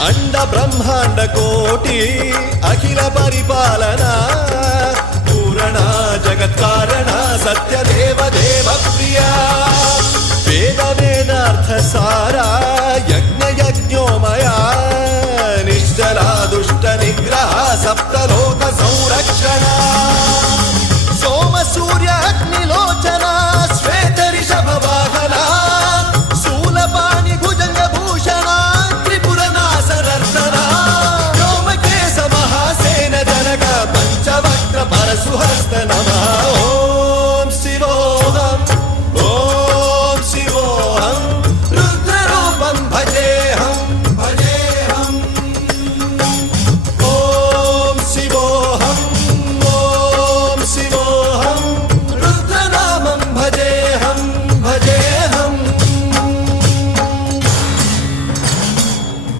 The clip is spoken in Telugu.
అండ బ్రహ్మాండ కోటి అఖిల పరిపాలన పూరణ జగత్కారణ సత్య దేవ దేవ ప్రియ వేద వేదార్థ సారా